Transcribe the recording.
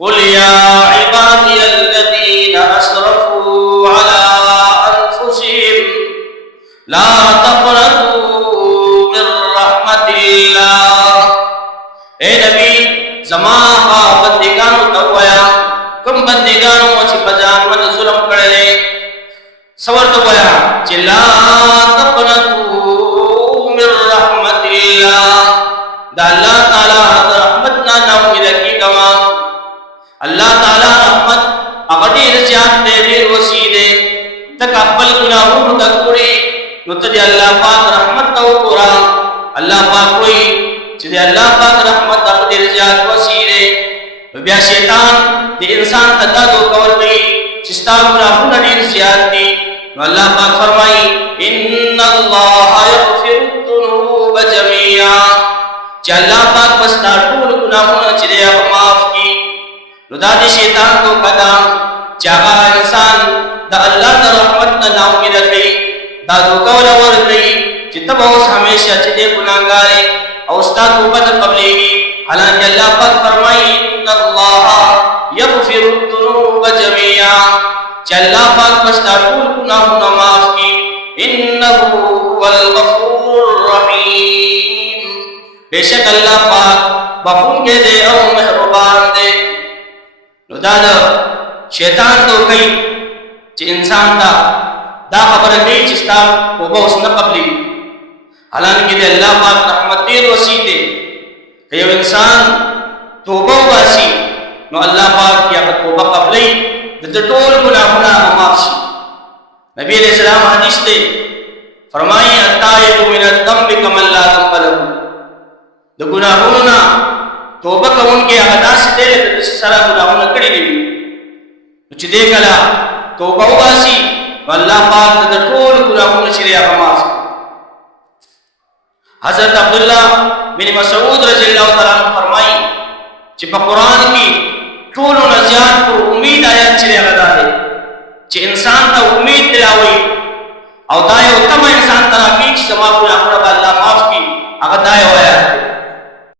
قل يا عبادي الذين أسرفوا على أنفسهم لا تقنطوا من رحمة الله. اے نبی زمان بندگانو تویا کم بندگانو اچھی بجان من ظلم کردے سور تویا چلا تقنطوا من رحمة الله دا اللہ تعالی رحمتنا ناؤمید کی گوا. اللہ تعالی رحمت اغدیر زیاد دے دیر وسیع دے تک اقبل گناہوں تکوری نتدی اللہ پاک رحمت تو پورا. اللہ پاک کوئی چیدے اللہ پاک رحمت اغدیر زیاد وسیع دے بیا شیطان دے انسان تدا دو کور گئی چستا گناہوں دیر زیاد دی. اللہ پاک فرمائی ان اللہ یغفر الذنوب جميعا چا اللہ پاک بستا طول گناہوں چیدے اب معاف کی. نو دا دی شیطان تو قدام چاہا انسان دا اللہ دا رحمت نا ناؤمید کئی دا دو قول ور کئی چی تب اوس ہمیشہ چیدے گناہگارے اوستا توبت قبلے گی. حالانکہ اللہ پاک فرمائی ان اللہ یغفر الذنوب جميعا چا اللہ پاک بستا طول گناہوں معاف کی. انہو والغفور الرحیم بے شک اللہ پاک بخون کے دے او مہربان دے. نو دا شیطان تو کئی چی انسان دا خبر کئی چستا وہ بہت نہ قبلی. حالانکہ دے اللہ پاک رحمت دیر وسیع دے کہ یہ انسان توبہ واسی نو اللہ پاک کیا توبہ قبلی دے طول گناہنا معافی. نبی علیہ السلام حدیث دے فرمائی التائب من الذنب کمن لا ذنب له. دے گناہنا توبہ کا ان کے ادا سے دے لے تو سارا گناہوں کڑی نہیں چھ دے کلا توبہ واسی اللہ پاک دا طول گناہوں چریا معاف. حضرت عبداللہ بن مسعود رضی اللہ تعالیٰ عنہ فرمائی چھ پا قرآن کی طول و نزیاد پر امید آیات چریا غدا دے چھ انسان تا امید دلاوئی او دائے اتم انسان تراکی چھ سما گناہوں با اللہ معاف کی اگر دائے ہویا